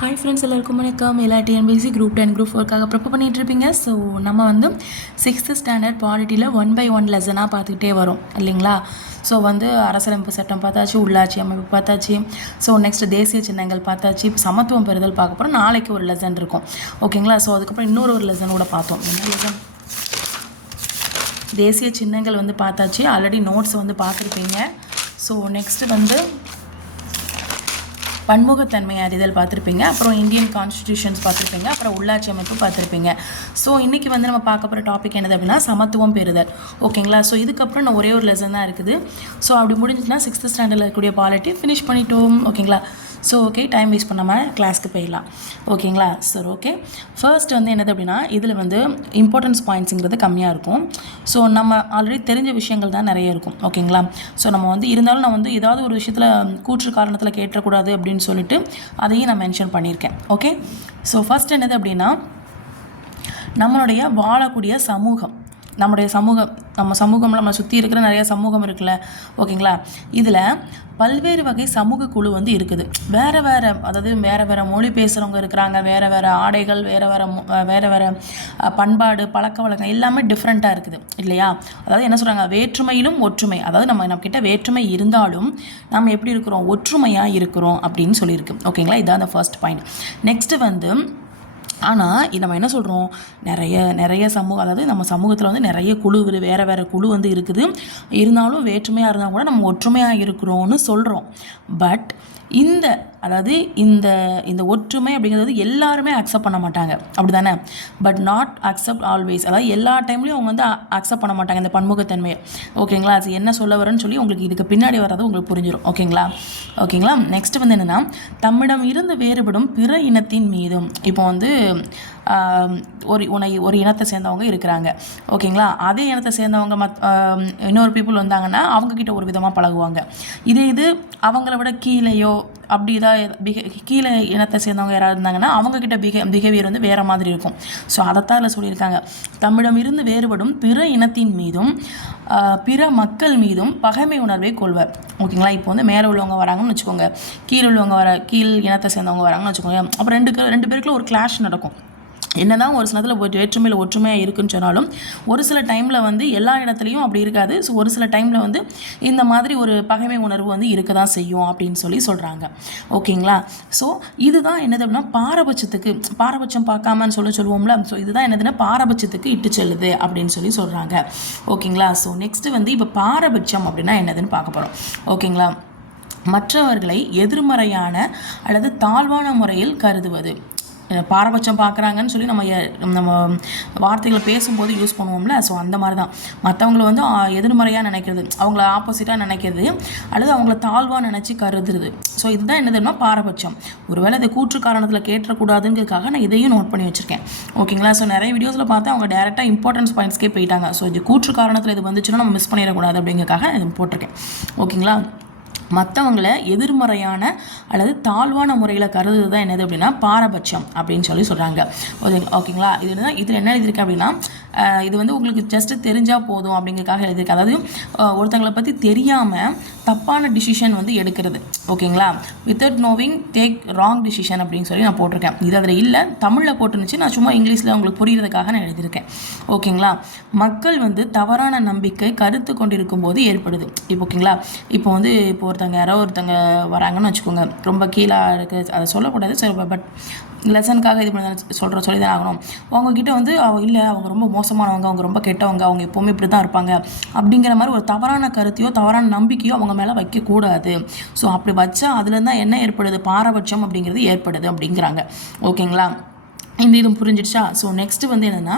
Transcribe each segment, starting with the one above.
Hi friends, எல்லாருக்கும் வணக்கம். எல்லா டிஎன்பிஎஸ்சி குரூப் 10 குரூப் 4க்காக ப்ரிப்பேர் பண்ணிகிட்டு இருப்பீங்க. ஸோ நம்ம வந்து 6th ஸ்டாண்டர்ட் பாலிட்டியில் 1 by 1 லெசனாக பார்த்துக்கிட்டே வரும் இல்லைங்களா. ஸோ வந்து அரசியலமைப்பு சட்டம் பார்த்தாச்சு, உள்ளாட்சி அமைப்பு பார்த்தாச்சு, ஸோ நெக்ஸ்ட் தேசிய சின்னங்கள் பார்த்தாச்சு, இப்போ சமத்துவம் பெறுதல் பார்க்க போகிறோம். நாளைக்கு ஒரு லெசன் இருக்கும் ஓகேங்களா. ஸோ அதுக்கப்புறம் இன்னொரு லெசன் கூட பார்த்தோம். என்ன லெசன்? தேசிய சின்னங்கள் வந்து பார்த்தாச்சு, ஆல்ரெடி நோட்ஸ் வந்து பார்த்துருப்பீங்க. ஸோ நெக்ஸ்ட்டு வந்து பன்முகத்தன்மை அறிதல் பார்த்துருப்பீங்க, அப்புறம் இந்தியன் கான்ஸ்டிடியூஷன்ஸ் பார்த்துருப்பீங்க, அப்புறம் உள்ளாட்சி அமைப்பு பார்த்துருப்பீங்க. ஸோ இன்றைக்கி வந்து நம்ம பார்க்க போகிற டாபிக் என்னது அப்படின்னா சமத்துவம் பெறுதல் ஓகேங்களா. ஸோ இதுக்கப்புறம் நான் ஒரே ஒரு லெசன் தான் இருக்குது. ஸோ அப்படி முடிஞ்சுன்னா 6th ஸ்டாண்டர்டில் இருக்கக்கூடிய பாலிட்டி ஃபினிஷ் பண்ணிட்டோம் ஓகேங்களா. ஸோ ஓகே, டைம் வேஸ்ட் பண்ணாமல் கிளாஸ்க்கு போயிடலாம் ஓகேங்களா. சார் ஓகே, ஃபர்ஸ்ட் வந்து என்னது அப்படின்னா இதில் வந்து இம்பார்ட்டன்ஸ் பாயிண்ட்ஸுங்கிறது கம்மியாக இருக்கும். ஸோ நம்ம ஆல்ரெடி தெரிஞ்ச விஷயங்கள் தான் நிறைய இருக்கும் ஓகேங்களா. ஸோ நம்ம வந்து இருந்தாலும் நான் வந்து ஏதாவது ஒரு விஷயத்தில் கூற்று காரணத்தில் கேட்டக்கூடாது அப்படின்னு சொல்லிட்டு அதையும் நான் மென்ஷன் பண்ணியிருக்கேன் ஓகே. ஸோ ஃபர்ஸ்ட் என்னது அப்படின்னா நம்மளுடைய வாழக்கூடிய சமூகம், நம்முடைய சமூகம், நம்ம சமூகம்ல நம்ம சுற்றி இருக்கிற நிறைய சமூகம் இருக்குல்ல ஓகேங்களா. இதில் பல்வேறு வகை சமூக குழு வந்து இருக்குது. வேறு வேறு, அதாவது வேறு வேறு மொழி பேசுகிறவங்க இருக்கிறாங்க, வேறு வேறு ஆடைகள், வேறு வேறு பண்பாடு, பழக்க வழக்கம் எல்லாமே டிஃப்ரெண்ட்டாக இருக்குது இல்லையா. அதாவது என்ன சொல்கிறாங்க, வேற்றுமையிலும் ஒற்றுமை. அதாவது நம்மக்கிட்ட வேற்றுமை இருந்தாலும் நம்ம எப்படி இருக்கிறோம், ஒற்றுமையாக இருக்கிறோம் அப்படின்னு சொல்லியிருக்கு ஓகேங்களா. இதான் அந்த ஃபர்ஸ்ட் பாயிண்ட். நெக்ஸ்ட்டு வந்து ஆனால் இது நம்ம என்ன சொல்கிறோம், நிறைய சமூகம், அதாவது நம்ம சமூகத்தில் வந்து நிறைய குழு, வேறு குழு வந்து இருக்குது. இருந்தாலும் வேற்றுமையாக இருந்தால் கூட நம்ம ஒற்றுமையாக இருக்கிறோன்னு சொல்கிறோம். பட் அதாவது இந்த ஒற்றுமை அப்படிங்கிறது எல்லாருமே அக்செப்ட் பண்ண மாட்டாங்க அப்படி தானே. பட் நாட் அக்செப்ட் ஆல்வேஸ், அதாவது எல்லா டைம்லையும் அவங்க வந்து அக்செப்ட் பண்ண மாட்டாங்க இந்த பன்முகத்தன்மையை ஓகேங்களா. அது என்ன சொல்ல வரேன்னு சொல்லி உங்களுக்கு இதுக்கு பின்னாடி வர்றது உங்களுக்கு புரிஞ்சிடும் ஓகேங்களா. நெக்ஸ்ட் வந்து என்னென்னா தம்மிடம் இருந்து வேறுபடும் பிற இனத்தின் மீதும், இப்போ வந்து ஒரு இனத்தை சேர்ந்தவங்க இருக்கிறாங்க ஓகேங்களா. அதே இனத்தை சேர்ந்தவங்க இன்னொரு பீப்புள் வந்தாங்கன்னா அவங்கக்கிட்ட ஒரு விதமாக பழகுவாங்க. இது அவங்கள விட கீழேயோ அப்படி ஏதாவது கீழே இனத்தை சேர்ந்தவங்க யாராவது இருந்தாங்கன்னா அவங்கக்கிட்ட பிஹேவியர் வந்து வேறு மாதிரி இருக்கும். ஸோ அதைத்தான் இதில் சொல்லியிருக்காங்க. தம்மிடம் இருந்து வேறுபடும் பிற இனத்தின் மீதும் பிற மக்கள் மீதும் பகைமை உணர்வை கொள்வர் ஓகேங்களா. இப்போ வந்து மேலே உள்ளவங்க வராங்கன்னு வச்சுக்கோங்க, கீழ் இனத்தை சேர்ந்தவங்க வராங்கன்னு வச்சுக்கோங்க. அப்புறம் ரெண்டு பேருக்குள்ள ஒரு கிளாஷ் நடக்கும். என்னதான் ஒரு சில நேரத்தில் வேற்றுமையில் ஒற்றுமையாக இருக்குன்னு சொன்னாலும் ஒரு சில டைமில் வந்து எல்லா இடத்துலையும் அப்படி இருக்காது. ஸோ ஒரு சில டைமில் வந்து இந்த மாதிரி ஒரு பகைமை உணர்வு வந்து இருக்க தான் செய்யும் அப்படின்னு சொல்கிறாங்க ஓகேங்களா. ஸோ இதுதான் என்னது அப்படின்னா பாரபட்சம் பார்க்காமன்னு சொல்லுவோம்ல. ஸோ இதுதான் என்னதுன்னா பாரபட்சத்துக்கு இட்டு செல்லுது அப்படின்னு சொல்கிறாங்க ஓகேங்களா. ஸோ நெக்ஸ்ட்டு வந்து இப்போ பாரபட்சம் அப்படின்னா என்னதுன்னு பார்க்க போகிறோம் ஓகேங்களா. மற்றவர்களை எதிர்மறையான அல்லது தாழ்வான முறையில் கருதுவது. பாரபட்சம் பார்க்குறாங்கன்னு சொல்லி நம்ம வார்த்தைகளை பேசும்போது யூஸ் பண்ணுவோம்ல. ஸோ அந்த மாதிரி தான் மற்றவங்கள வந்து எதிர்மறையாக நினைக்கிறது, அவங்கள ஆப்போசிட்டாக நினைக்கிறது, அல்லது அவங்கள தாழ்வாக நினச்சி கருதுறது. ஸோ இதுதான் என்னதுன்னா பாரபட்சம். ஒருவேளை இதை கூற்று காரணத்தில் கேட்டக்கூடாதுங்கிறதுக்காக நான் இதையும் நோட் பண்ணி வச்சுருக்கேன் ஓகேங்களா. ஸோ நிறைய வீடியோஸில் பார்த்தா அவங்க டேரெக்டாக இம்பார்ட்டன்ஸ் பாயிண்ட்ஸ்க்கே போயிட்டாங்க. ஸோ இது கூற்று காரணத்தில் இது வந்துச்சுன்னா நம்ம மிஸ் பண்ணிடக்கூடாது அப்படிங்கிறதுக்காக இது போட்டிருக்கேன் ஓகேங்களா. மற்றவங்களை எதிர்மறையான அல்லது தாழ்வான முறையில் கருதுறது தான் என்னது அப்படின்னா பாரபட்சம் அப்படின்னு சொல்கிறாங்க ஓகேங்களா. இதில் என்ன எழுதியிருக்கு அப்படின்னா இது வந்து உங்களுக்கு ஜஸ்ட்டு தெரிஞ்சால் போதும் அப்படிங்கிறதுக்காக எழுதியிருக்கு. அதாவது ஒருத்தங்களை பற்றி தெரியாமல் தப்பான டிசிஷன் வந்து எடுக்கிறது ஓகேங்களா. Without knowing take wrong decision அப்படின்னு சொல்லி நான் போட்டிருக்கேன். இது அதில் இல்லை, தமிழில் போட்டுருந்துச்சு, நான் சும்மா இங்கிலீஷில் உங்களுக்கு புரிகிறதுக்காக நான் எழுதியிருக்கேன் ஓகேங்களா. மக்கள் வந்து தவறான நம்பிக்கை கருத்து கொண்டிருக்கும் போது ஏற்படுது. ஓகேங்களா. இப்போ ஒருத்தங்க வராங்கன்னு வச்சுக்கோங்க, ரொம்ப கீழாக இருக்குது, அதை சொல்லக்கூடாது. சரி, பட் லெசனுக்காக இது பண்ண சொல்லி தான் ஆகணும். அவங்கக்கிட்ட வந்து அவங்க ரொம்ப மோசமானவங்க, அவங்க ரொம்ப கெட்டவங்க, அவங்க எப்போவுமே இப்படி தான் இருப்பாங்க அப்படிங்கிற மாதிரி ஒரு தவறான கருத்தையோ தவறான நம்பிக்கையோ அவங்க மேலே வைக்கக்கூடாது. ஸோ அப்படி வச்சா அதுலேருந்து தான் என்ன ஏற்படுது, பாரபட்சம் அப்படிங்கிறது ஏற்படுது அப்படிங்கிறாங்க ஓகேங்களா. இது புரிஞ்சிடுச்சா. ஸோ நெக்ஸ்ட்டு வந்து என்னென்னா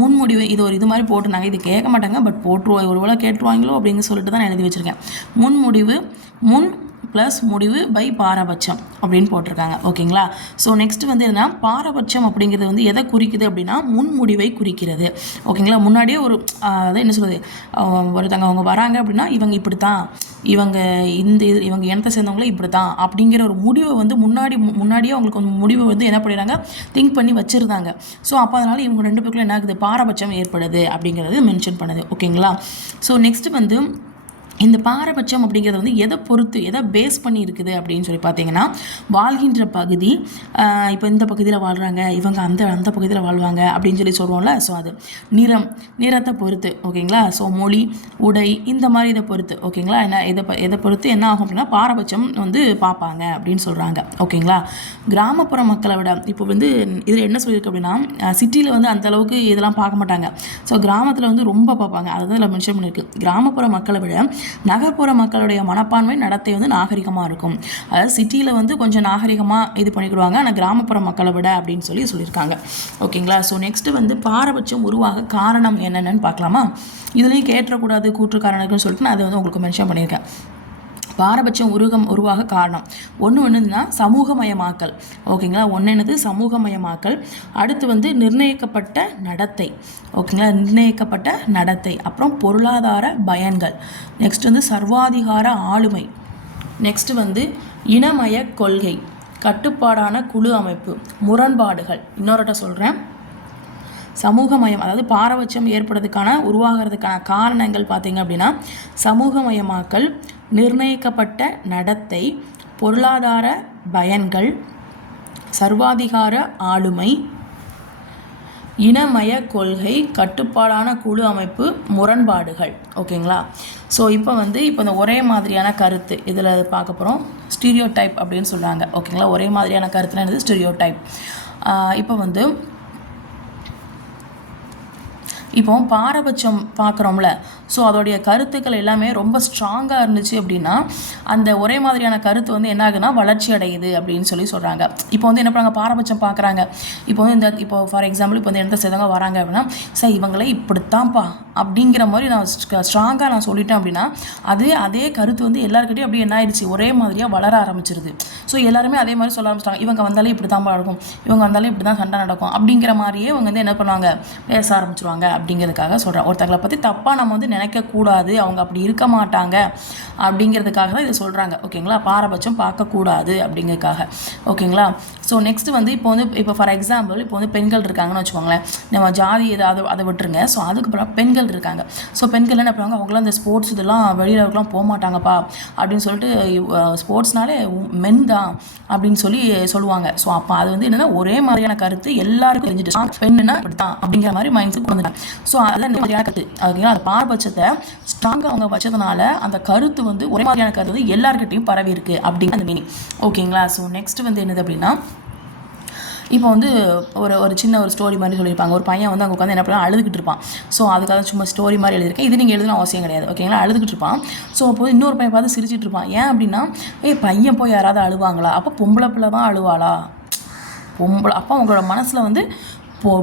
முன்முடிவு, இது மாதிரி போட்டுருந்தாங்க. இது கேட்க மாட்டாங்க, பட் போட்டுருவாங்க, ஒருவேளை கேட்டுருவாங்களோ அப்படின்னு சொல்லிட்டு தான் நான் எழுதி வச்சுருக்கேன். முன்முடிவு, ப்ளஸ் முடிவு பை பாரபட்சம் அப்படின்னு போட்டிருக்காங்க ஓகேங்களா. ஸோ நெக்ஸ்ட் வந்து என்னன்னா பாரபட்சம் அப்படிங்கிறது வந்து எதை குறிக்குது அப்படின்னா முன்முடிவை குறிக்கிறது ஓகேங்களா. முன்னாடியே அதாவது என்ன சொல்கிறது, ஒருத்தங்க அவங்க வராங்க அப்படின்னா இவங்க இப்படி தான், இவங்க இனத்தை சேர்ந்தவங்களே இப்படி தான் அப்படிங்கிற ஒரு முடிவை வந்து முன்னாடியே அவங்களுக்கு ஒரு முடிவை வந்து என்ன பண்ணிடுறாங்க, திங்க் பண்ணி வச்சுருந்தாங்க. ஸோ அப்போ அதனால் இவங்க ரெண்டு பேருக்குள்ள என்ன ஆகுது, பாரபட்சம் ஏற்படுது அப்படிங்கிறது மென்ஷன் பண்ணுது ஓகேங்களா. ஸோ நெக்ஸ்ட் வந்து இந்த பாரபட்சம் அப்படிங்கிறது வந்து எதை பொறுத்து எதை பேஸ் பண்ணி இருக்குது அப்படின்னு சொல்லி பார்த்தீங்கன்னா, வாழ்கின்ற பகுதி, இப்போ இந்த பகுதியில் வாழ்கிறாங்க, இவங்க அந்த அந்த பகுதியில் வாழ்வாங்க அப்படின்னு சொல்லி சொல்லுவோம்ல. ஸோ அது நிறத்தை பொறுத்து, ஓகேங்களா. ஸோ மொழி, உடை, இந்த மாதிரி இதை பொறுத்து, ஓகேங்களா. எதை பொறுத்து என்ன ஆகும் அப்படின்னா பாரபட்சம் வந்து பார்ப்பாங்க அப்படின்னு சொல்கிறாங்க, ஓகேங்களா. கிராமப்புற மக்களை விட இப்போ வந்து இதில் என்ன சொல்லியிருக்கு அப்படின்னா, சிட்டியில் வந்து அந்த அளவுக்கு இதெல்லாம் பார்க்க மாட்டாங்க. ஸோ கிராமத்தில் வந்து ரொம்ப பார்ப்பாங்க. அதை தான் இதில் மென்ஷன் பண்ணியிருக்கு. கிராமப்புற மக்களை விட நகர்ப்புற மக்களுடைய மனப்பான்மை, நடத்தை வந்து நாகரிகமாக இருக்கும். அதாவது சிட்டியில் வந்து கொஞ்சம் நாகரிகமாக இது பண்ணிக்கிடுவாங்க, ஆனால் கிராமப்புற மக்களை விட அப்படின்னு சொல்லியிருக்காங்க, ஓகேங்களா. ஸோ நெக்ஸ்ட்டு வந்து பாரபட்சம் உருவாக காரணம் என்னென்னு பார்க்கலாமா. இதுலேயும் கேட்டக்கூடாது கூற்று காரணங்கள்னு சொல்லிட்டு நான் அதை வந்து உங்களுக்கு மென்ஷன் பண்ணியிருக்கேன். பாரபட்சம் உருவாக காரணம் ஒன்று என்னதுன்னா சமூகமயமாக்கல், ஓகேங்களா. என்னது சமூகமயமாக்கல். அடுத்து வந்து நிர்ணயிக்கப்பட்ட நடத்தை, ஓகேங்களா. நிர்ணயிக்கப்பட்ட நடத்தை. அப்புறம் பொருளாதார பயன்கள். நெக்ஸ்ட் வந்து சர்வாதிகார ஆளுமை. நெக்ஸ்ட் வந்து இனமய கொள்கை, கட்டுப்பாடான குழு அமைப்பு, முரண்பாடுகள். இன்னொருட்ட சொல்கிறேன். சமூகமயம், அதாவது பாரபட்சம் உருவாகிறதுக்கான காரணங்கள் பார்த்தீங்க அப்படின்னா சமூகமயமாக்கல், நிர்ணயிக்கப்பட்ட நடத்தை, பொருளாதார பயன்கள், சர்வாதிகார ஆளுமை, இனமய கொள்கை, கட்டுப்பாடான குழு அமைப்பு, முரண்பாடுகள், ஓகேங்களா. ஸோ இப்போ இந்த ஒரே மாதிரியான கருத்து இதில் பார்க்க போகிறோம். ஸ்டீரியோ டைப் அப்படின்னு சொல்லுவாங்க, ஓகேங்களா. ஒரே மாதிரியான கருத்துனா என்னது ஸ்டீரியோ டைப். இப்போ பாரபட்சம் பார்க்குறோம்ல, ஸோ அதோடைய கருத்துக்கள் எல்லாமே ரொம்ப ஸ்ட்ராங்காக இருந்துச்சு அப்படின்னா அந்த ஒரே மாதிரியான கருத்து வந்து என்ன ஆகுதுன்னா வளர்ச்சி அடையுது அப்படின்னு சொல்கிறாங்க. இப்போ வந்து என்ன பண்ணுறாங்க, பாரபட்சம் பார்க்குறாங்க. இப்போ ஃபார் எக்ஸாம்பிள் இப்போ எந்த சேர்ந்தவங்க வராங்க அப்படின்னா, சார் இவங்களே இப்படித்தான்ப்பா அப்படிங்கிற மாதிரி நான் ஸ்ட்ராங்காக சொல்லிட்டேன் அப்படின்னா அதே கருத்து வந்து எல்லாருக்கிட்டையும் அப்படியே என்ன ஆயிடுச்சு, ஒரே மாதிரியாக வளர ஆரம்பிச்சிருது. ஸோ எல்லாருமே அதே மாதிரி சொல்ல ஆரம்பிச்சிட்டாங்க. இவங்க வந்தாலே இப்படி தான்ப்பா நடக்கும், இவங்க வந்தாலே இப்படி தான் சண்டை நடக்கும் அப்படிங்கிற மாதிரியே இவங்க வந்து என்ன பண்ணுவாங்க, பேச ஆரம்பிச்சிருவாங்க. அப்படிங்கிறதுக்காக சொல்கிறேன். ஒருத்தங்களை பற்றி தப்பாக நம்ம வந்து நினைக்கக்கூடாது, அவங்க அப்படி இருக்க மாட்டாங்க அப்படிங்கிறதுக்காக தான் இதை சொல்கிறாங்க, ஓகேங்களா. பாரபட்சம் பார்க்கக்கூடாது அப்படிங்கிறதுக்காக, ஓகேங்களா. ஸோ நெக்ஸ்ட்டு வந்து இப்போ ஃபார் எக்ஸாம்பிள் இப்போ வந்து பெண்கள் இருக்காங்கன்னு வச்சுக்கோங்களேன். நம்ம ஜாதி அதை விட்டுருங்க. ஸோ அதுக்கப்புறம் பெண்கள் இருக்காங்க. ஸோ பெண்கள் என்ன பண்ணுவாங்க, அவங்களாம் இந்த ஸ்போர்ட்ஸ் இதெல்லாம் வெளியிலலாம் போக மாட்டாங்கப்பா அப்படின்னு சொல்லிட்டு ஸ்போர்ட்ஸ்னாலே மென் தான் அப்படின்னு சொல்லுவாங்க. ஸோ அப்போ அது வந்து என்னென்னா ஒரே மாதிரியான கருத்து எல்லாருக்கும் தெரிஞ்சுட்டு பெண்ணுன்னா இப்படி தான் அப்படிங்கிற மாதிரி மைண்ட் கொண்டு வந்துட்டாங்க. ஸோ அதெல்லாம் மாதிரியான கருத்து, ஓகேங்களா. அந்த பாரபட்சத்தை ஸ்ட்ராங்காக அவங்க வச்சதுனால அந்த கருத்து வந்து ஒரே மாதிரியான கருத்து வந்து எல்லாருக்கிட்டையும் பரவி இருக்கு அப்படிங்கிற அந்த மீனிங், ஓகேங்களா. ஸோ நெக்ஸ்ட் வந்து என்னது அப்படின்னா, இப்போ வந்து ஒரு சின்ன ஒரு ஸ்டோரி மாதிரி சொல்லியிருப்பாங்க. ஒரு பையன் வந்து அங்கே உட்காந்து என்ன பண்ண அழுதுகிட்டு இருப்பான். ஸோ அதுக்காக சும்மா ஸ்டோரி மாதிரி எழுதியிருக்கேன். இது நீங்கள் எழுதணும் அவசியம் கிடையாது, ஓகேங்களா. அழுதுகிட்டு இருப்பான். ஸோ அப்போ இன்னொரு பையன் பார்த்து சிரிச்சிட்டு இருப்பான். ஏன் அப்படின்னா, பையன் போய் யாராவது அழுவாங்களா, அப்போ பொம்பளை பிள்ளை தான் அழுவாளா, அப்போ அவங்களோட மனசில் வந்து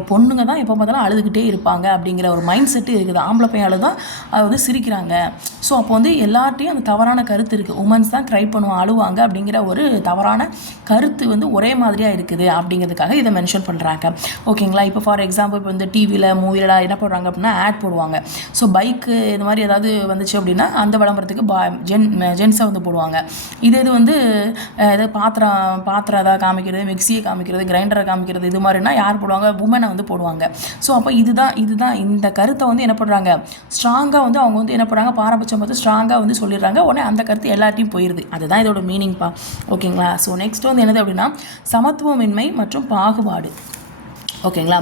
பொண்ணுங்க தான் எப்போ பார்த்தாலும் அழுதுகிட்டே இருப்பாங்க அப்படிங்கிற ஒரு மைண்ட் செட்டு இருக்குது. ஆம்பளை பையன் அழுதான் அது வந்து சிரிக்கிறாங்க. ஸோ அப்போ வந்து எல்லார்ட்டையும் அந்த தவறான கருத்து இருக்குது. உமன்ஸ் தான் க்ரை பண்ணுவாங்க, அழுவாங்க அப்படிங்கிற ஒரு தவறான கருத்து வந்து ஒரே மாதிரியாக இருக்குது அப்படிங்கிறதுக்காக இதை மென்ஷன் பண்ணுறாங்க, ஓகேங்களா. இப்போ ஃபார் எக்ஸாம்பிள் இப்போ வந்து டிவியில் மூவியில் என்ன போடுறாங்க அப்படின்னா ஆட் போடுவாங்க. ஸோ பைக்கு இது மாதிரி ஏதாவது வந்துச்சு அப்படின்னா அந்த விளம்பரத்துக்கு ஜென்ஸை வந்து போடுவாங்க. இது வந்து ஏதாவது பாத்திரம் ஏதாவது காமிக்கிறது, மிக்சியை காமிக்கிறது, கிரைண்டரை காமிக்கிறது, இது மாதிரினா யார் போடுவாங்க, உமனை வந்து போடுவாங்க. ஸோ அப்போ இதுதான் இந்த கருத்தை வந்து என்ன பண்ணுறாங்க, ஸ்ட்ராங்காக வந்து அவங்க வந்து என்ன பண்ணுறாங்க, பாரபட்சம் பார்த்து ஸ்ட்ராங்காக வந்து சொல்லிடுறாங்க. உடனே அந்த கருத்து எல்லாத்தையும் போயிடுது. அதுதான் இதோட மீனிங்ப்பா, ஓகேங்களா. ஸோ நெக்ஸ்ட் வந்து என்னது அப்படின்னா சமத்துவமின்மை மற்றும் பாகுபாடு, ஓகேங்களா.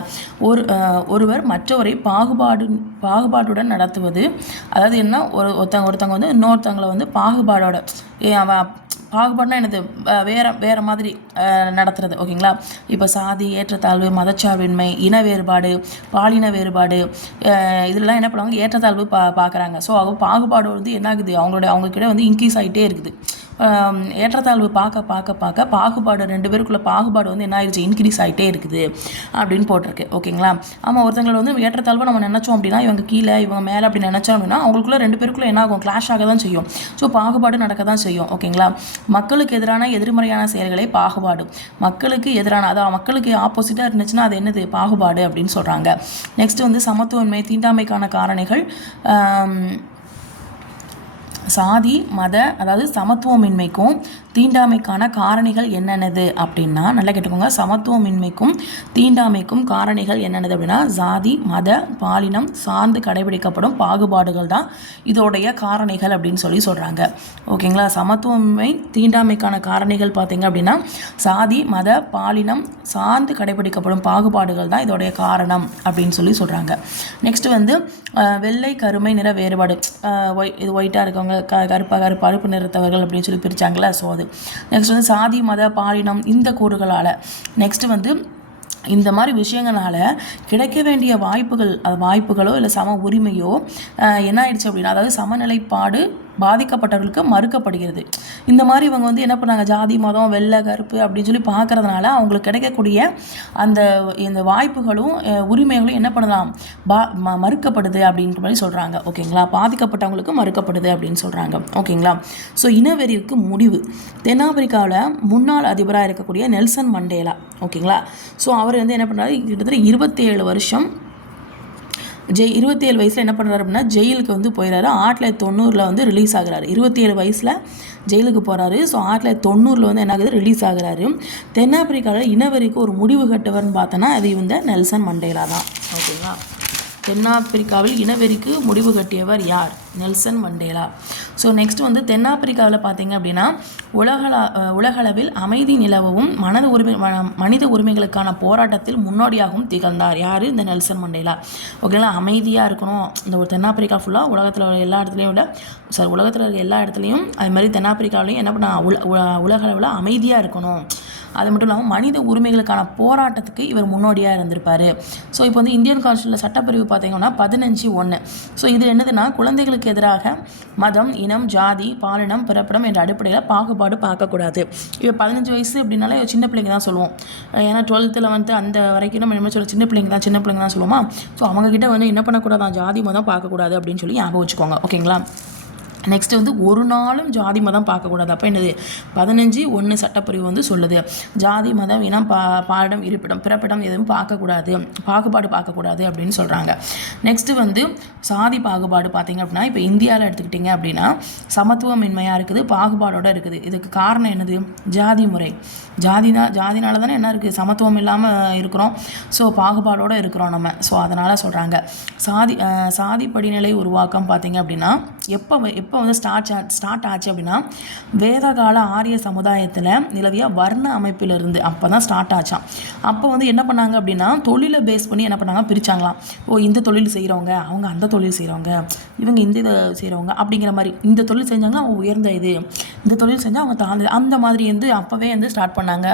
ஒருவர் மற்றவரை பாகுபாடுடன் நடத்துவது, அதாவது என்ன ஒருத்தவங்க வந்து இன்னொருத்தவங்களை வந்து பாகுபாடோட பாகுபாடுனா என்னது, வேறு மாதிரி நடத்துறது, ஓகேங்களா. இப்போ சாதி, ஏற்றத்தாழ்வு, மதச்சார்பின்மை, இன வேறுபாடு, பாலின வேறுபாடு, இதெல்லாம் என்ன பண்ணுவாங்க, ஏற்றத்தாழ்வு பார்க்குறாங்க. ஸோ அவங்க பாகுபாடு வந்து என்ன ஆகுது, அவங்கக்கிட்ட வந்து இன்க்ரீஸ் ஆகிட்டே இருக்குது. ஏற்றத்தாழ்வு பார்க்க பாகுபாடு, ரெண்டு பேருக்குள்ள பாகுபாடு வந்து என்ன ஆயிடுச்சு, இன்க்ரீஸ் ஆகிட்டே இருக்குது அப்படின்னு போட்டிருக்கு, ஓகேங்களா. ஆமாம், ஒருத்தங்களை வந்து ஏற்றத்தாழ்வு நம்ம நினச்சோம் அப்படின்னா இவங்க கீழே இவங்க மேலே அப்படி நினச்சோம் அப்படின்னா அவங்களுக்குள்ள ரெண்டு பேருக்குள்ள என்ன ஆகும், கிளாஷ் ஆக தான் செய்யும். ஸோ பாகுபாடு நடக்க தான் செய்யும், ஓகேங்களா. மக்களுக்கு எதிரான எதிர்மறையான செயல்களை பாகுபாடு, மக்களுக்கு எதிரான அதாவது மக்களுக்கு ஆப்போசிட்டாக இருந்துச்சுன்னா அது என்னது, பாகுபாடு அப்படின்னு சொல்கிறாங்க. நெக்ஸ்ட் வந்து சமத்துவன்மை, தீண்டாமைக்கான காரணிகள், சாதி மத அதாவது சமத்துவமின்மைக்கும் தீண்டாமைக்கான காரணிகள் என்னென்னது அப்படின்னா, நல்லா கேட்டுக்கோங்க, சமத்துவமின்மைக்கும் தீண்டாமைக்கும் காரணிகள் என்னென்னது அப்படின்னா சாதி மத பாலினம் சார்ந்து கடைபிடிக்கப்படும் பாகுபாடுகள் தான் இதோடைய காரணிகள் அப்படின்னு சொல்கிறாங்க. ஓகேங்களா. சமத்துவமின்மை தீண்டாமைக்கான காரணிகள் பார்த்தீங்க அப்படின்னா சாதி மத பாலினம் சார்ந்து கடைபிடிக்கப்படும் பாகுபாடுகள் தான் இதோடைய காரணம் அப்படின்னு சொல்கிறாங்க. நெக்ஸ்ட் வந்து வெள்ளை கருமை நிற வேறுபாடு, இது ஒயிட்டாக இருக்கவங்க கருப்பு நிறத்தவர்கள் அப்படின்னு சொல்லி பிரித்தாங்களா. ஸோ அது நெக்ஸ்ட் வந்து சாதி மத பாலினம் இந்த கூறுகளால், நெக்ஸ்ட் வந்து இந்த மாதிரி விஷயங்களால் கிடைக்க வேண்டிய வாய்ப்புகளோ இல்லை சம உரிமையோ என்ன ஆயிடுச்சு அப்படின்னா, அதாவது சமநிலைப்பாடு பாதிக்கப்பட்டவர்களுக்கு மறுக்கப்படுகிறது. இந்த மாதிரி இவங்க வந்து என்ன பண்ணாங்க, ஜாதி மதம் வெள்ளை கருப்பு அப்படின்னு சொல்லி பார்க்கறதுனால அவங்களுக்கு கிடைக்கக்கூடிய இந்த வாய்ப்புகளும் உரிமைகளும் என்ன பண்ணலாம், மறுக்கப்படுது அப்படின்ற மாதிரி சொல்கிறாங்க. ஓகேங்களா. பாதிக்கப்பட்டவங்களுக்கு மறுக்கப்படுது அப்படின்னு சொல்கிறாங்க. ஓகேங்களா. ஸோ இனவெறிக்கு முடிவு. தென்னாப்பிரிக்காவில் முன்னாள் அதிபராக இருக்கக்கூடிய நெல்சன் மண்டேலா. ஓகேங்களா. ஸோ அவர் வந்து என்ன பண்ணுறாரு, கிட்டத்தட்ட 27 வருஷம் 27 வயசில் என்ன பண்ணுறாரு அப்படின்னா ஜெயிலுக்கு வந்து போயிடறாரு. 1990 வந்து ரிலீஸ் ஆகிறாரு. 27 வயசில் ஜெயிலுக்கு போகிறாரு. ஸோ 1990 வந்து என்ன ஆகுது, ரிலீஸ் ஆகிறாரு. தென்னாப்பிரிக்காவில் இனவெறிக்கு ஒரு முடிவு கட்டுவர்னு பார்த்தோன்னா அது வந்து நெல்சன் மண்டேலா தான். ஓகேங்களா. தென்னாப்பிரிக்காவில் இனவெறிக்கு முடிவு கட்டியவர் யார், நெல்சன் மண்டேலா. ஸோ நெக்ஸ்ட் வந்து தென்னாப்பிரிக்காவில் பார்த்தீங்க அப்படின்னா உலகளவில் அமைதி நிலவும் மனித உரிமைகளுக்கான போராட்டத்தில் முன்னோடியாகவும் திகழ்ந்தார். யார், இந்த நெல்சன் மண்டேலா. ஓகேங்களா. அமைதியாக இருக்கணும். இந்த ஒரு தென்னாப்பிரிக்கா ஃபுல்லாக உலகத்தில் எல்லா இடத்துலையும் உலகத்தில் இருக்க எல்லா இடத்துலையும் அது மாதிரி தென்னாப்பிரிக்காவிலையும் என்ன பண்ண உலகளவில் அமைதியாக இருக்கணும். அது மட்டும் இல்லாமல் மனித உரிமைகளுக்கான போராட்டத்துக்கு இவர் முன்னோடியாக இருந்திருப்பார். ஸோ இப்போ வந்து இந்தியன் கான்ஸ்டியூஷனில் சட்டப்பிரிவு பார்த்தீங்கன்னா 15(1). ஸோ இது என்னதுன்னா, குழந்தைகளுக்கு எதிராக மதம் இனம் ஜாதி பாலினம் பிறப்பிடம் என்ற அடிப்படையில் பாகுபாடு பார்க்கக்கூடாது. இப்போ 15 வயசு அப்படின்னாலே சின்ன பிள்ளைங்க தான் சொல்லுவோம். ஏன்னா 12th 11th அந்த வரைக்கும் நம்ம என்ன சொல்ல சின்ன பிள்ளைங்க தான் சொல்லுவோமா. ஸோ அவங்கக்கிட்ட வந்து என்ன பண்ணக்கூடாது, ஜாதி மதம் பார்க்கக்கூடாது அப்படின்னு சொல்லி ஞாபகம் வச்சுக்கோங்க. ஓகேங்களா. நெக்ஸ்ட் வந்து ஒரு நாளும் ஜாதி மதம் பார்க்கக்கூடாது. அப்போ என்னது, 15(1) சட்டப்பிரிவு வந்து சொல்லுது, ஜாதி மதம் இனம் பாலிடம் இருப்பிடம் பிறப்பிடம் எதுவும் பாகுபாடு பார்க்கக்கூடாது அப்படின்னு சொல்கிறாங்க. நெக்ஸ்ட்டு வந்து சாதி பாகுபாடு பார்த்தீங்க அப்படின்னா, இப்போ இந்தியாவில் எடுத்துக்கிட்டிங்க அப்படின்னா சமத்துவமின்மையாக இருக்குது, பாகுபாடோடு இருக்குது. இதுக்கு காரணம் என்னது, ஜாதி முறை. ஜாதினால தானே என்ன இருக்குது, சமத்துவம் இல்லாமல் இருக்கிறோம். ஸோ பாகுபாடோடு இருக்கிறோம் நம்ம. ஸோ அதனால் சொல்கிறாங்க. சாதி படிநிலை உருவாக்கம் பார்த்தீங்க அப்படின்னா எப்போ வந்து ஸ்டார்ட் ஆச்சு அப்படின்னா வேதகால ஆரிய சமுதாயத்தில் நிலவிய வர்ண அமைப்பிலிருந்து அப்போ தான் ஸ்டார்ட் ஆச்சான். அப்போ வந்து என்ன பண்ணாங்க அப்படின்னா தொழிலை பேஸ் பண்ணி என்ன பண்ணாங்க, பிரித்தாங்களாம். இந்த தொழில் செய்கிறவங்க அவங்க அந்த தொழில் செய்கிறவங்க, இவங்க இந்த இதை செய்கிறவங்க அப்படிங்கிற மாதிரி. இந்த தொழில் செஞ்சாங்கன்னா அவங்க உயர்ந்த இது, இந்த தொழில் செஞ்சால் அவங்க தாழ்ந்த, அந்த மாதிரி வந்து அப்போவே வந்து ஸ்டார்ட் பண்ணாங்க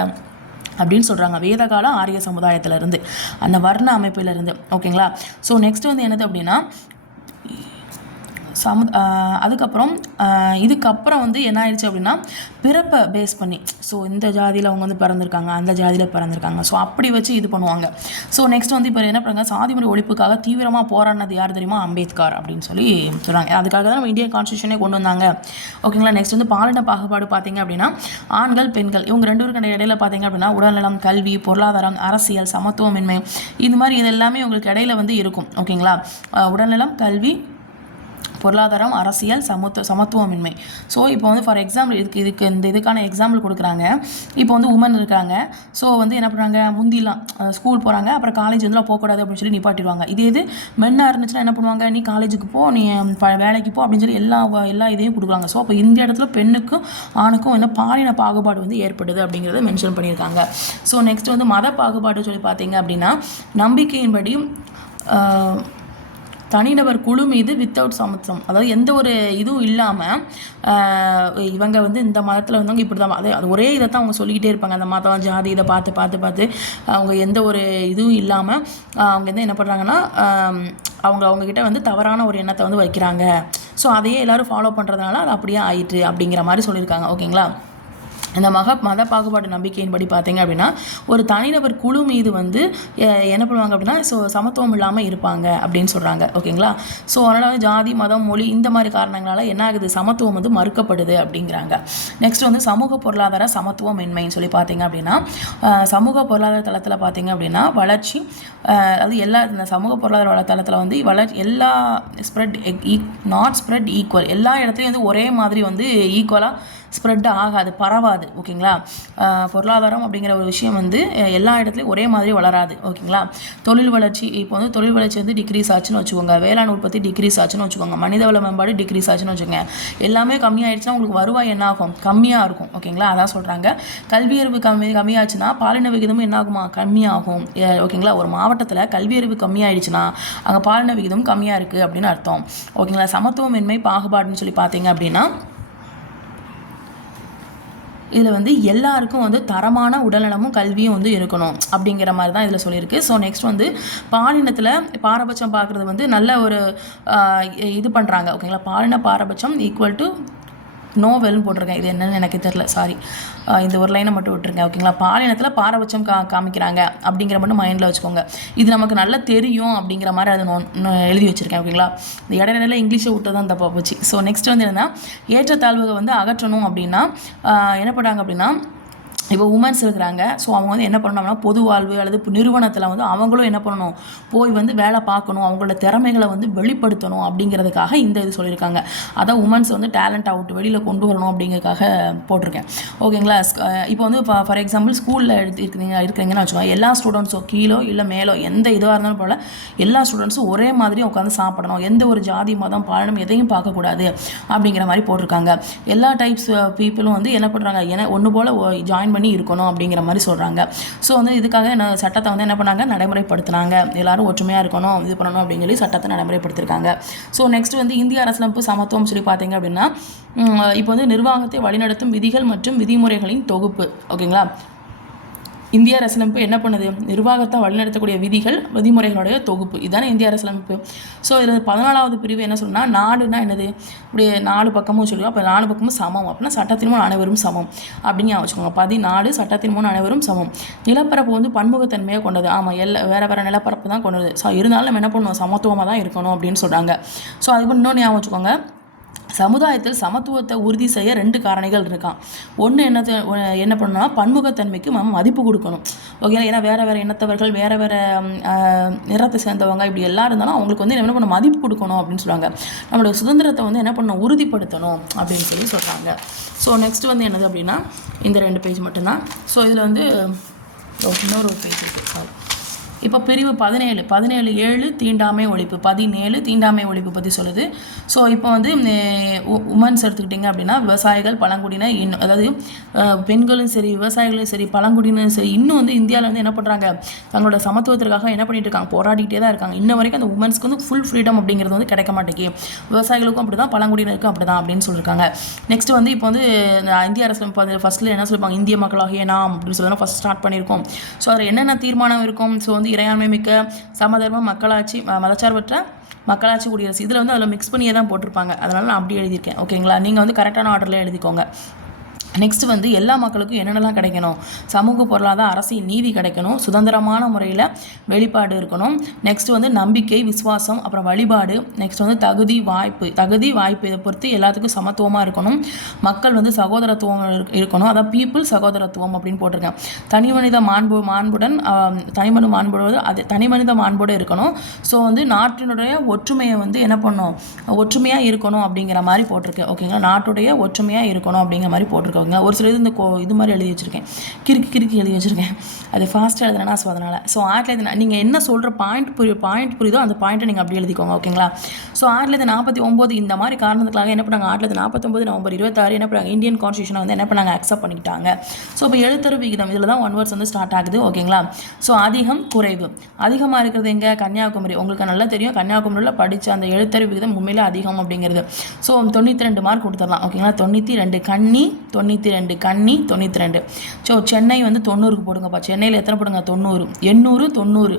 அப்படின்னு சொல்கிறாங்க. வேதகால ஆரிய சமுதாயத்திலேருந்து அந்த வர்ண அமைப்பிலிருந்து. ஓகேங்களா. ஸோ நெக்ஸ்ட் வந்து என்னது அப்படின்னா இதுக்கப்புறம் வந்து என்ன ஆயிடுச்சு அப்படின்னா பிறப்பை பேஸ் பண்ணி, ஸோ இந்த ஜாதியில் அவங்க வந்து பிறந்திருக்காங்க, அந்த ஜாதியில் பிறந்திருக்காங்க, ஸோ அப்படி வச்சு இது பண்ணுவாங்க. ஸோ நெக்ஸ்ட் வந்து இப்போ என்ன பண்ணுறாங்க, சாதிமுறை ஒழிப்புக்காக தீவிரமாக போராடினது யார் தெரியுமா, அம்பேத்கர் அப்படின்னு சொல்கிறாங்க. அதுக்காக தான் நம்ம இந்தியன் கான்ஸ்டியூஷனே கொண்டு வந்தாங்க. ஓகேங்களா. நெக்ஸ்ட் வந்து பாலின பாகுபாடு பார்த்தீங்க அப்படின்னா ஆண்கள் பெண்கள் இவங்க 2 பேருக்கு இடையில பார்த்தீங்க அப்படின்னா உடல்நலம் கல்வி பொருளாதாரம் அரசியல் சமத்துவமின்மை இது மாதிரி இது எல்லாமே உங்களுக்கு இடையில வந்து இருக்கும். ஓகேங்களா. உடல்நலம் கல்வி பொருளாதாரம் அரசியல் சமத்துவமின்மை. ஸோ இப்போ வந்து ஃபார் எக்ஸாம்பிள் இதுக்கான எக்ஸாம்பிள் கொடுக்குறாங்க. இப்போ வந்து உமன் இருக்காங்க. ஸோ வந்து என்ன பண்ணுறாங்க, முந்திலாம் ஸ்கூல் போகிறாங்க, அப்புறம் காலேஜ் வந்து போகக்கூடாது அப்படின்னு சொல்லி நிப்பாட்டிடுவாங்க. இது மென்னாக இருந்துச்சுன்னா என்ன பண்ணுவாங்க, நீ காலேஜுக்கு போ, நீ வேலைக்கு போ அப்படின்னு சொல்லி எல்லா இதையும் கொடுக்குறாங்க. ஸோ அப்போ இந்த இடத்துல பெண்ணுக்கும் ஆணுக்கும் என்ன பாலின பாகுபாடு வந்து ஏற்படுது அப்படிங்கிறத மென்ஷன் பண்ணியிருக்காங்க. ஸோ நெக்ஸ்ட் வந்து மத பாகுபாடு சொல்லி பார்த்தீங்க அப்படின்னா நம்பிக்கையின்படி தனிநபர் குழு மீது வித்தவுட் சமத்துவம், அதாவது எந்த ஒரு இதுவும் இல்லாமல் இவங்க வந்து இந்த மதத்தில் வந்தவங்க இப்படி தான், அது ஒரே இதை தான் அவங்க சொல்லிக்கிட்டே இருப்பாங்க. அந்த மதம் ஜாதி இதை பார்த்து அவங்க எந்த ஒரு இதுவும் இல்லாமல் அவங்க வந்து என்ன பண்ணுறாங்கன்னா அவங்கக்கிட்ட வந்து தவறான ஒரு எண்ணத்தை வந்து வைக்கிறாங்க. ஸோ அதையே எல்லோரும் ஃபாலோ பண்ணுறதுனால அது அப்படியே ஆயிட்டு அப்படிங்கிற மாதிரி சொல்லியிருக்காங்க. ஓகேங்களா. இந்த மத பாகுபாடு நம்பிக்கையின்படி பார்த்தீங்க அப்படின்னா ஒரு தனிநபர் குழு மீது வந்து என்ன பண்ணுவாங்க அப்படின்னா சமத்துவம் இல்லாமல் இருப்பாங்க அப்படின்னு சொல்கிறாங்க. ஓகேங்களா? ஸோ அதனால் ஜாதி மதம் மொழி இந்த மாதிரி காரணங்களால் என்ன ஆகுது, சமத்துவம் வந்து மறுக்கப்படுது அப்படிங்கிறாங்க. நெக்ஸ்ட் வந்து சமூக பொருளாதார சமத்துவமின்மைன்னு சொல்லி பார்த்தீங்க அப்படின்னா சமூக பொருளாதார தளத்தில் பார்த்தீங்க அப்படின்னா வளர்ச்சி அது எல்லா இந்த சமூக பொருளாதார தளத்தில் வந்து எல்லா ஸ்ப்ரெட் ஈக்குவல் எல்லா இடத்துலையும் வந்து ஒரே மாதிரி வந்து ஈக்குவலாக ஸ்ப்ரெட் ஆகாது, பரவாது. ஓகேங்களா? பொருளாதாரம் அப்படிங்கிற ஒரு விஷயம் வந்து எல்லா இடத்துலையும் ஒரே மாதிரி வளராது. ஓகேங்களா? தொழில் வளர்ச்சி இப்போ வந்து தொழில் வளர்ச்சி வந்து டிக்ரீஸ் ஆச்சுன்னு வச்சுக்கோங்க, வேளாண் உற்பத்தி டிக்ரீஸ் ஆச்சுன்னு வச்சுக்கோங்க, மனிதவள மேம்பாடு டிக்ரீஸ் ஆச்சுன்னு வச்சுக்கோங்க, எல்லாமே கம்மியாயிடுச்சுன்னா உங்களுக்கு வருவாய் என்ன ஆகும், கம்மியாக இருக்கும். ஓகேங்களா? அதான் சொல்கிறாங்க. கல்வியறிவு கம்மியாச்சுன்னா பாலின விகிதமும் என்ன ஆகுமா, கம்மியாகும். ஓகேங்களா? ஒரு மாவட்டத்தில் கல்வியறிவு கம்மியாயிடுச்சுன்னா அங்கே பாலின விகிதம் கம்மியாக இருக்குது அப்படின்னு அர்த்தம். ஓகேங்களா? சமத்துவமின்மை பாகுபாடுன்னு சொல்லி பார்த்தீங்க அப்படின்னா இதில் வந்து எல்லாருக்கும் வந்து தரமான உடல்நலமும் கல்வியும் வந்து இருக்கணும் அப்படிங்கிற மாதிரி தான் இதில் சொல்லியிருக்கு. ஸோ நெக்ஸ்ட் வந்து பாலினத்தில் பாரபட்சம் பார்க்குறது வந்து நல்ல ஒரு இது பண்ணுறாங்க. ஓகேங்களா? பாலின பாரபட்சம் ஈக்குவல் டு நோவெல்னு போட்டிருக்கேன், இது என்னன்னு எனக்கு தெரியல, சாரி, இந்த ஒரு லைனை மட்டும் விட்டுருங்க. ஓகேங்களா? பாலினத்தில் பாரபட்சம் காமிக்கிறாங்க அப்படிங்கிற மட்டும் மைண்டில் வச்சுக்கோங்க. இது நமக்கு நல்லா தெரியும் அப்படிங்கிற மாதிரி அது எழுதி வச்சுருக்கேன். ஓகேங்களா? இந்த இடையில இங்கிலீஷை விட்டு தான் தப்பாக போச்சு. ஸோ நெக்ஸ்ட் வந்து என்னென்னா ஏற்றத்தாழ்வுகளை வந்து அகற்றணும் அப்படின்னா என்ன பண்ணுறாங்க அப்படின்னா இப்போ உமன்ஸ் இருக்கிறாங்க. ஸோ அவங்க வந்து என்ன பண்ணணும்னா பொது வாழ்வு அல்லது நிறுவனத்தில் வந்து அவங்களும் என்ன பண்ணணும், போய் வந்து வேலை பார்க்கணும், அவங்களோட திறமைகளை வந்து வெளிப்படுத்தணும் அப்படிங்கிறதுக்காக இந்த இது சொல்லியிருக்காங்க. அதான் உமன்ஸ் வந்து டேலண்ட் அவுட் வெளியில் கொண்டு வரணும் அப்படிங்கிறதுக்காக போட்டிருக்கேன். ஓகேங்களா? இப்போ வந்து ஃபார் எக்ஸாம்பிள் ஸ்கூலில் இருக்கிறீங்கன்னு வச்சுக்கோங்க, எல்லா ஸ்டூடெண்ட்ஸும் கீழோ இல்லை மேலோ எந்த இதுவாக இருந்தாலும் போல் எல்லா ஸ்டூடெண்ட்ஸும் ஒரே மாதிரி உட்காந்து சாப்பிடணும், எந்த ஒரு ஜாதி மதம் பாலினம் எதையும் பார்க்கக்கூடாது அப்படிங்கிற மாதிரி போட்டிருக்காங்க. எல்லா டைப்ஸ் பீப்புளும் வந்து என்ன பண்ணுறாங்க, ஒன்று போல் ஜாயின் பண்ணி இருக்கணும் அப்படிங்கிற மாதிரி சொல்கிறாங்க. ஸோ வந்து இதுக்காக சட்டத்தை வந்து என்ன பண்ணாங்க, நடைமுறைப்படுத்தினாங்க. எல்லாரும் ஒற்றுமையாக இருக்கணும், இது பண்ணணும் அப்படின்னு சொல்லி சட்டத்தை நடைமுறைப்படுத்திருக்காங்க. ஸோ நெக்ஸ்ட் வந்து இந்திய அரசியலமைப்பு சமத்துவம் சொல்லி பார்த்தீங்க அப்படின்னா இப்போ வந்து நிர்வாகத்தை வழிநடத்தும் விதிகள் மற்றும் விதிமுறைகளின் தொகுப்பு. ஓகேங்களா? இந்திய அரசியலமைப்பு என்ன பண்ணுது, நிர்வாகத்தை வழிநடத்தக்கூடிய விதிகள் விதிமுறைகளுடைய தொகுப்பு, இதுதானே இந்திய அரசியலமைப்பு. ஸோ இதில் 14வது பிரிவு என்ன சொன்னால், நாடுனா என்னது, இப்படி 4 பக்கமும் சொல்லுவோம். அப்போ 4 பக்கமும் சமம் அப்படின்னா சட்டத்தின் முன் அனைவரும் சமம் அப்படின்னு வச்சுக்கோங்க. 14 சட்டத்தின் முன் அனைவரும் சமம். நிலப்பரப்பு வந்து பன்முகத்தன்மையை கொண்டது. ஆமாம், வேறு நிலப்பரப்பு தான் கொண்டது. ஸோ இருந்தாலும் நம்ம என்ன பண்ணுவோம், சமத்துவமாக தான் இருக்கணும் அப்படின்னு சொல்கிறாங்க. ஸோ அதுக்கு இன்னொன்று ஞாபகம் வச்சுக்கோங்க, சமுதாயத்தில் சமத்துவத்தை உறுதி செய்ய 2 காரணிகள் இருக்கான். ஒன்று என்ன பண்ணணும்னா பன்முகத்தன்மைக்கு நம்ம மதிப்பு கொடுக்கணும். ஓகேங்களா? ஏன்னா வேறு இனத்தவர்கள் வேறு நிறத்தை சேர்ந்தவங்க இப்படி எல்லாம் இருந்தாலும் அவங்களுக்கு வந்து என்ன பண்ண மதிப்பு கொடுக்கணும் அப்படின்னு சொல்லுவாங்க. நம்மளோட சுதந்திரத்தை வந்து என்ன பண்ணணும், உறுதிப்படுத்தணும் அப்படின்னு சொல்லி சொல்கிறாங்க. ஸோ நெக்ஸ்ட் வந்து என்னது அப்படின்னா இந்த 2 பேஜ் மட்டும்தான். ஸோ இதில் வந்து இன்னொரு பேஜ் இருக்குது, சாரி. இப்போ பிரிவு 17 தீண்டாமை ஒழிப்பு, 17 தீண்டாமை ஒழிப்பு பற்றி சொல்லுது. ஸோ இப்போ வந்து உமன்ஸ் எடுத்துக்கிட்டிங்க அப்படின்னா விவசாயிகள் பழங்குடியினர் அதாவது பெண்களும் சரி விவசாயிகளும் சரி பழங்குடியினரும் சரி இன்னும் வந்து இந்தியாவில் வந்து என்ன பண்ணுறாங்க, தங்களோட சமத்துவத்திற்காக என்ன பண்ணிட்டு இருக்காங்க, போராடிட்டே தான் இருக்காங்க. இன்ன வரைக்கும் அந்த உமன்ஸ்க்கு வந்து ஃபுல் ஃப்ரீடம் அப்படிங்கிறது வந்து கிடைக்க மாட்டேங்குது. விவசாயிகளுக்கும் அப்படி தான் பழங்குடியினருக்கும் அப்படி தான் அப்படின்னு சொல்லியிருக்காங்க. நெக்ஸ்ட் வந்து இப்போ வந்து இந்திய அரசு ஃபஸ்ட்டில் என்ன சொல்லியிருப்பாங்க, இந்திய மக்களாகிய நாம் அப்படின்னு சொல்லி ஃபஸ்ட் ஸ்டார்ட் பண்ணியிருக்கோம். ஸோ அதில் என்னென்ன தீர்மானம் இருக்கும், ஸோ வந்து இறையாண்மை மிக்க சமதர்ம மக்களாட்சி மதச்சார்பற்ற மக்களாட்சி குடியரசு, இதில் வந்து அதில் மிக்ஸ் பண்ணியே தான் போட்டிருப்பாங்க. அதனால் நான் அப்படி எழுதியிருக்கேன். ஓகேங்களா? நீங்கள் வந்து கரெக்டான ஆர்டரில் எழுதிக்கோங்க. நெக்ஸ்ட் வந்து எல்லா மக்களுக்கும் என்னென்னலாம் கிடைக்கணும், சமூக பொருளாதார அரசியல் நீதி கிடைக்கணும், சுதந்திரமான முறையில் வெளிப்பாடு இருக்கணும். நெக்ஸ்ட் வந்து நம்பிக்கை விசுவாசம் அப்புறம் வழிபாடு. நெக்ஸ்ட் வந்து தகுதி வாய்ப்பு இதை பொறுத்து எல்லாத்துக்கும் சமத்துவமாக இருக்கணும். மக்கள் வந்து சகோதரத்துவம் இருக்கணும், அதான் பீப்புள் சகோதரத்துவம் அப்படின்னு போட்டிருக்கேன். தனிமனித மாண்போடு இருக்கணும். ஸோ வந்து நாட்டினுடைய ஒற்றுமையை வந்து என்ன பண்ணணும், ஒற்றுமையாக இருக்கணும் அப்படிங்கிற மாதிரி போட்டிருக்கு. ஓகேங்களா? நாட்டுடைய ஒற்றுமையாக இருக்கணும் அப்படிங்கிற மாதிரி போட்டிருக்கோங்க. ஒரு சில இந்த இது மாதிரி எழுதி வச்சுருக்கேன், கிறுக்கி எழுதி வச்சுருக்கேன். அது ஃபாஸ்ட்டாக எழுதுனா ஸோ அதனால். ஸோ நீங்கள் என்ன சொல்கிற பாயிண்ட் புரியுதோ அந்த பாயிண்ட்டை நீங்கள் அப்படி எழுதிக்கோங்க. ஓகேங்களா? ஸோ 1949 இந்த மாதிரி காரணத்துக்காக என்ன பண்ணாங்க, 1949 நவம்பர் 26 என்ன பண்ணாங்க, இந்தியன் கான்ஸ்டியூஷனை வந்து என்ன பண்ணாங்க, அக்செப்ட் பண்ணிக்கிட்டாங்க. ஸோ இப்போ எழுத்தறிவு விகிதம் இதில் தான் 1 வேர்ட்ஸ் வந்து ஸ்டார்ட் ஆகுது. ஓகேங்களா? ஸோ அதிகம் குறைவு, அதிகமாக இருக்கிறது எங்கே, கன்னியாகுமரி. உங்களுக்கு நல்லா தெரியும், கன்னியாகுமரியில் படித்த அந்த எழுத்தறிவு விகிதம் உண்மையிலே அதிகம் அப்படிங்கிறது. ஸோ 92 மார்க் கொடுத்துடலாம். ஓகேங்களா? 92 கன்னி 92. ஸோ சென்னை வந்து 90க்கு போடுங்கப்பா. சென்னையில் எத்தனை போடுங்க, 90. 800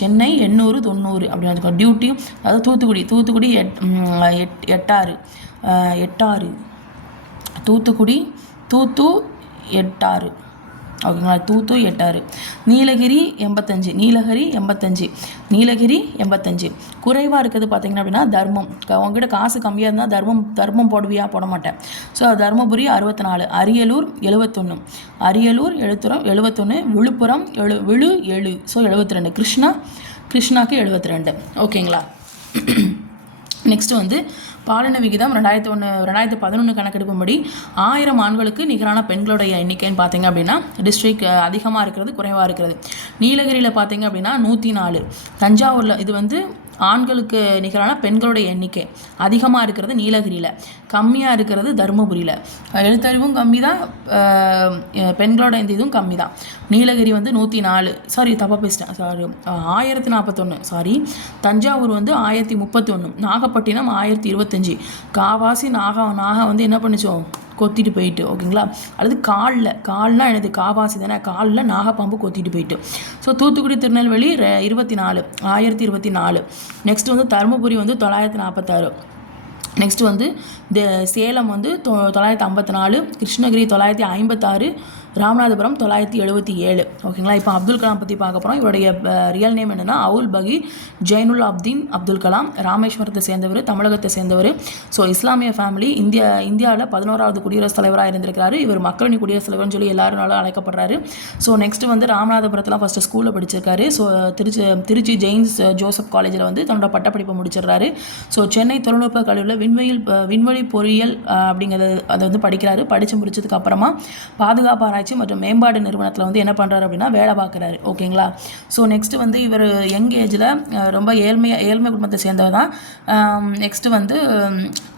சென்னை 800 அப்படின்னு வச்சுக்கோங்க. டியூட்டி அதாவது தூத்துக்குடி 8 தூத்துக்குடி தூத்து 86. ஓகேங்களா, தூத்து 86. நீலகிரி 85. நீலகிரி 85. குறைவாக இருக்கிறது பார்த்தீங்கன்னா அப்படின்னா தர்மம். உங்ககிட்ட காசு கம்மியாக இருந்தால் தர்மம் போடுவியா? போட மாட்டேன். ஸோ தருமபுரி 64. அரியலூர் 71. 71. விழுப்புரம் 7. ஸோ 72. கிருஷ்ணாக்கு 72. ஓகேங்களா. நெக்ஸ்ட் வந்து பாலின விகிதம் 2011 கணக்கெடுப்பும்படி 1000 ஆண்களுக்கு நிகரான பெண்களுடைய எண்ணிக்கைன்னு பார்த்தீங்க அப்படின்னா டிஸ்ட்ரிக்ட் அதிகமாக இருக்கிறது, குறைவாக இருக்கிறது. நீலகிரியில் பார்த்தீங்க அப்படின்னா 104. தஞ்சாவூரில் இது வந்து ஆண்களுக்கு நிகரான பெண்களுடைய எண்ணிக்கை அதிகமாக இருக்கிறது நீலகிரியில், கம்மியாக இருக்கிறது தருமபுரியில். எழுத்தறிவும் கம்மி தான், பெண்களோட இந்த இதுவும் கம்மி தான். நீலகிரி வந்து 104, சாரி தப்பாக பேசிட்டேன், சாரி 1041, சாரி. தஞ்சாவூர் வந்து 1031, நாகப்பட்டினம் 1025. காவாசி நாகா வந்து என்ன பண்ணிச்சோம்? கொத்திட்டு போயிட்டு. ஓகேங்களா. அல்லது கால்னா எனது காவாசி தானே, காலில் நாகப்பாம்பு கொத்திட்டு போயிட்டு. ஸோ தூத்துக்குடி திருநெல்வேலி 1024. நெக்ஸ்ட் வந்து தருமபுரி வந்து 946. நெக்ஸ்ட் வந்து சேலம் வந்து 954. கிருஷ்ணகிரி 956. ராமநாதபுரம் 977. ஓகேங்களா. இப்போ அப்துல் கலாம் பற்றி பார்க்க போகிறோம். இவருடைய ரியல் நேம் என்னென்னா அவுல் பகி ஜெயினுல் அப்தீன் அப்துல் கலாம். ராமேஸ்வரத்தை சேர்ந்தவர், தமிழகத்தை சேர்ந்தவர். ஸோ இஸ்லாமிய ஃபேமிலி. இந்தியாவில் 11வது குடியரசுத் தலைவராக இருந்திருக்கிறாரு. இவர் மக்களணி குடியரசுத் தலைவர்னு சொல்லி எல்லாருனாலும் அழைக்கப்படுறாரு. ஸோ நெக்ஸ்ட் வந்து ராமநாதபுரத்தில் ஃபஸ்ட்டு ஸ்கூலில் படிச்சிருக்காரு. ஸோ திருச்சி ஜெயின்ஸ் ஜோசப் காலேஜில் வந்து தன்னோட பட்டப்படிப்பை முடிச்சிடுறாரு. ஸோ சென்னை தொழில்நுட்ப கல்லூரியில் விண்வெளி பொறியியல் அப்படிங்கிறது அதை வந்து படிக்கிறாரு. படித்து முடிச்சதுக்கு அப்புறமா பாதுகாப்பு ஆராய்ச்சி மற்றும் மேம்பாடு நிறுவனத்தில் வந்து என்ன பண்ணுறாரு அப்படின்னா வேலை பார்க்குறாரு. ஓகேங்களா. ஸோ நெக்ஸ்ட் வந்து இவர் யங் ஏஜில் ரொம்ப ஏழ்மை குடும்பத்தை சேர்ந்தவர் தான். நெக்ஸ்ட் வந்து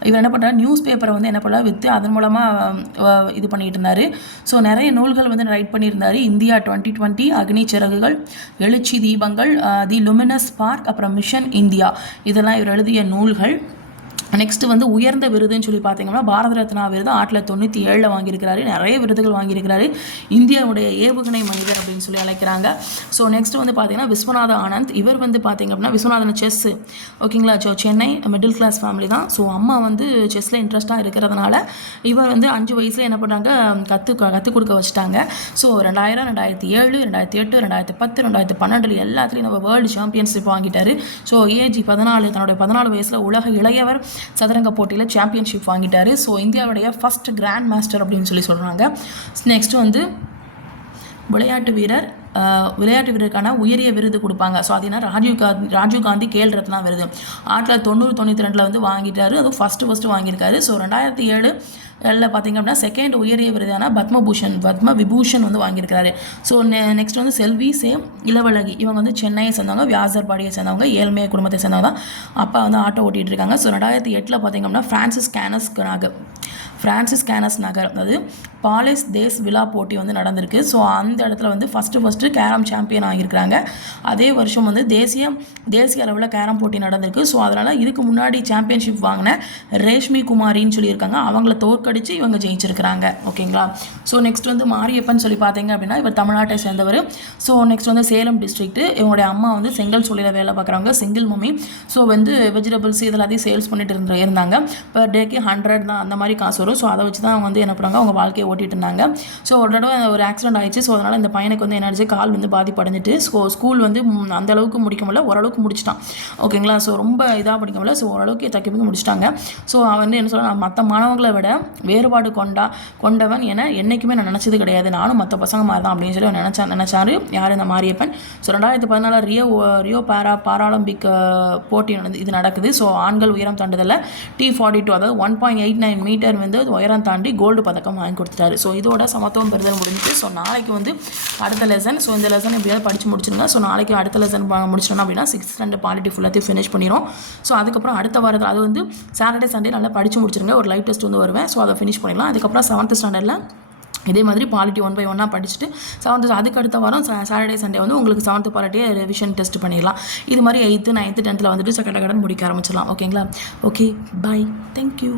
இவர் என்ன பண்ணுறாரு, நியூஸ் பேப்பரை வந்து என்ன பண்ணார் விற்று அதன் மூலமாக இது பண்ணிட்டு இருந்தார். ஸோ நிறைய நூல்கள் வந்து ரைட் பண்ணியிருந்தார். இந்தியா 2020, அக்னி சிறகுகள், எழுச்சி தீபங்கள், தி லுமினஸ் ஸ்பார்க், அப்புறம் மிஷன் இந்தியா, இதெல்லாம் இவர் எழுதிய நூல்கள். நெக்ஸ்ட் வந்து உயர்ந்த விருதுன்னு சொல்லி பார்த்தீங்கன்னா பாரத ரத்னா விருது 1997 வாங்கியிருக்கிறாரு. நிறைய விருதுகள் வாங்கியிருக்கிறாரு. இந்தியாவுடைய ஏவுகணை மனிதர் அப்படின்னு சொல்லி அழைக்கிறாங்க. ஸோ நெக்ஸ்ட் வந்து பார்த்தீங்கன்னா விஸ்வநாத ஆனந்த். இவர் வந்து பார்த்தீங்க அப்படின்னா விஸ்வநாதன் செஸ். ஓகேங்களா. So Chennai middle class family தான். ஸோ அம்மா வந்து செஸ்ஸில் இன்ட்ரெஸ்ட்டாக இருக்கிறதுனால இவர் வந்து 5 வயசில் என்ன பண்ணுறாங்க, கற்றுக் கொடுக்க வச்சுட்டாங்க. ஸோ 2000, 2007, 2008, 2010, 2012 எல்லாத்துலேயும் நம்ம வேர்ல்டு சாம்பியன்ஷிப் வாங்கிட்டார். ஸோ ஏஜ் 14, தன்னுடைய 14 வயசில் உலக இளையவர் சதுரங்க போட்டியில் சாம்பியன்ஷிப் வாங்கிட்டார். ஸோ இந்தியாவுடைய ஃபர்ஸ்ட் கிராண்ட் மாஸ்டர் அப்படின்னு சொல்லி சொல்கிறாங்க. நெக்ஸ்ட் வந்து விளையாட்டு வீரருக்கான உயரிய விருது கொடுப்பாங்க. ஸோ அது என்ன, ராஜீவ் காந்தி கேல் ரத்னா விருது 1992 வந்து வாங்கிட்டாரு. அதுவும் ஃபஸ்ட்டு வாங்கியிருக்காரு. ஸோ 2007 பார்த்தீங்க அப்படின்னா செகண்ட் உயரிய விருதான பத்ம விபூஷன் வந்து வாங்கியிருக்காரு. ஸோ நெக்ஸ்ட் வந்து செல்வி இளவழகி. இவங்க வந்து சென்னையை சேர்ந்தவங்க, வியாசர்பாடியை சேர்ந்தவங்க, ஏழ்மைய குடும்பத்தை சேர்ந்தவங்க தான். அப்பா வந்து ஆட்டோ ஓட்டிகிட்டு இருக்காங்க. ஸோ 2008 பார்த்தீங்க அப்படின்னா ஃப்ரான்சிஸ் கேனஸ் நகர், அதாவது பாலிஸ் தேஸ் விழா போட்டி வந்து நடந்திருக்கு. ஸோ அந்த இடத்துல வந்து ஃபஸ்ட்டு கேரம் சாம்பியன் ஆகியிருக்கிறாங்க. அதே வருஷம் வந்து தேசிய அளவில் கேரம் போட்டி நடந்திருக்கு. ஸோ அதனால் இதுக்கு முன்னாடி சாம்பியன்ஷிப் வாங்கின ரேஷ்மி குமாரின்னு சொல்லியிருக்காங்க. அவங்கள தோற்கடித்து இவங்க ஜெயிச்சிருக்கிறாங்க. ஓகேங்களா. ஸோ நெக்ஸ்ட் வந்து மாரியப்பன் சொல்லி பார்த்தீங்க அப்படின்னா இவர் தமிழ்நாட்டை சேர்ந்தவர். ஸோ நெக்ஸ்ட் வந்து சேலம் டிஸ்ட்ரிக்ட். இவங்களுடைய அம்மா வந்து செங்கல் சூளையில் வேலை பார்க்குறவங்க, சிங்கிள் மம்மி. ஸோ வந்து வெஜிடபிள்ஸ் இதெல்லாத்தையும் சேல்ஸ் பண்ணிட்டு இருந்தாங்க. பர் டேக்கு 100 தான் அந்த மாதிரி காசு வரும். ஸோ அதை வச்சு தான் அவங்க வந்து என்ன பண்ணுறாங்க, அவங்க வாழ்க்கையை ஓட்டிகிட்டு இருந்தாங்க. ஸோ ஒரு தடவை ஒரு ஆக்சிடென்ட் ஆயிடுச்சு. ஸோ அதனால் இந்த பையனுக்கு வந்து என்ன ஆச்சு, கால் வந்து பாதிப்படைஞ்சிட்டு ஸ்கூல் வந்து அந்த அளவுக்கு முடிக்க முடியல, ஓரளவுக்கு முடிச்சிட்டான். ஓகேங்களா. ஸோ ரொம்ப இதாக படிக்க முடியல. ஸோ ஓரளவுக்கு தக்கி முடிச்சிட்டாங்க. ஸோ அவன் வந்து என்ன சொல்கிறான், மற்ற மாணவர்களை விட வேறுபாடு கொண்டவன் என என்றைக்குமே நான் நினச்சது கிடையாது, நானும் மற்ற பசங்க மாதிரி தான் அப்படின்னு சொல்லி நினச்சாரு யார், இந்த மாரியப்பன். ஸோ 2014 ரியோ பாராலிம்பிக் போட்டி இது நடக்குது. ஸோ ஆண்கள் உயரம் தாண்டுதலில் T42, அதாவது 1.89 மீட்டர் வந்து உயரம் தாண்டி கோல்டு பதக்கம் வாங்கி கொடுத்துட்டாரு. ஸோ இதோட சமத்துவம் பெறுதல் முடிஞ்சு. ஸோ நாளைக்கு வந்து அடுத்த லெசன். ஸோ இந்த லெசன் எப்படியாவது படித்து முடிச்சிருங்க. ஸோ நாளைக்கு அடுத்த லெசன் முடிச்சிட்டோம் அப்படின்னா 6th standard பாலிட்டி ஃபுல்லாத்தையும் ஃபினிஷ் பண்ணிடும். ஸோ அதுக்கப்புறம் அடுத்த வாரத்தில் அது வந்து சாட்டர்டே சண்டே நல்லா படித்து முடிச்சிருங்க. ஒரு லைவ் டெஸ்ட் வந்து வருவேன். ஸோ அதை ஃபினிஷ் பண்ணிடலாம். அதுக்கப்புறம் 7th standardல இதே மாதிரி பாலிட்டி 1 by 1 படிச்சுட்டு 7th அதுக்கு அடுத்த வாரம் சாட்டர்டே சண்டே வந்து உங்களுக்கு 7th பாலிட்டியை ரிவிஷன் டெஸ்ட் பண்ணிடலாம். இது மாதிரி 8th 9th 10th வந்துட்டு கடகடன் முடிக்க ஆரம்பிச்சிடலாம். ஓகேங்களா. ஓகே, பாய், தேங்க்யூ.